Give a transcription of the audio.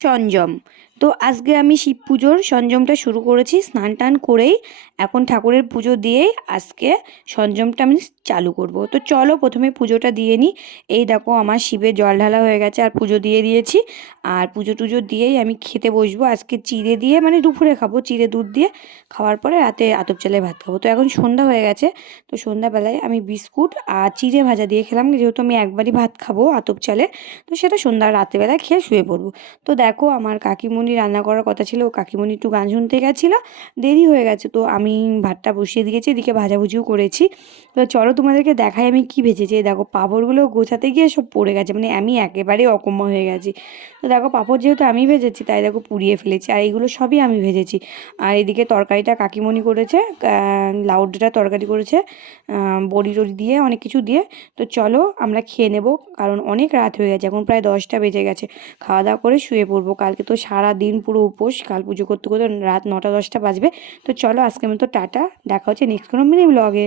সঞ্জম তো আজকে আমি শিব পুজোর সঞ্জমটা শুরু করেছি, স্নান টান করেই এখন ঠাকুরের পুজো দিয়েই আজকে সঞ্জমটা আমি চালু করব। তো চলো প্রথমে পুজোটা দিয়ে নিই। এই দেখো আমার শিবের জল ঢালা হয়ে গেছে, আর পুজো দিয়ে দিয়েছি। আর পুজো টুজো দিয়েই আমি খেতে বসবো। আজকে চিড়ে দিয়ে মানে দুপুরে খাব, চিড়ে দুধ দিয়ে খাওয়ার পরে রাতে আতপ চালে ভাত খাব। তো এখন সন্ধ্যা হয়ে গেছে, তো সন্ধ্যাবেলায় আমি বিস্কুট আর চিড়ে ভাজা দিয়ে খেলাম। যেহেতু আমি একবারই ভাত খাব আতপ চালে, তো সেটা সন্ধ্যা রাত্রেবেলায় খেয়ে শুয়ে পড়ব। তো দেখো আমার কাকিমণি রান্না করার কথা ছিল কাকিমণি একটু গান শুনতে গেছিল, দেরি হয়ে গেছে। তো আমি ভাতটা বসিয়ে দিয়েছি, এদিকে ভাজাভুজিও করেছি। তো চলো তোমাদেরকে দেখাই আমি কি ভেজেছি। দেখো, পাঁপড়গুলো গোছাতে গিয়ে সব পড়ে গেছে মানে আমি একেবারে অকম্য হয়ে গেছি। তো দেখো, পাঁপড় যেহেতু আমি ভেজেছি, তাই দেখো পুড়িয়ে ফেলেছি, আর এইগুলো সবই আমি ভেজেছি। আর এদিকে তরকারিটা কাকিমণি করেছে লাউডটা তরকারি করেছে বড়ি টড়ি দিয়ে, অনেক কিছু দিয়ে। তো চলো আমরা খেয়ে নেব, কারণ অনেক রাত হয়ে গেছে, এখন প্রায় দশটা বেজে গেছে। খাওয়া দাওয়া করে শুয়ে পড়ব, কালকে তো সারা দিন পুরো উপোস, কাল পুজো করতে করতে রাত নটা দশটা বাজবে। তো চলো আজকের মতো টাটা, দেখা হচ্ছে নেক্সট কোনো মিনি ব্লগে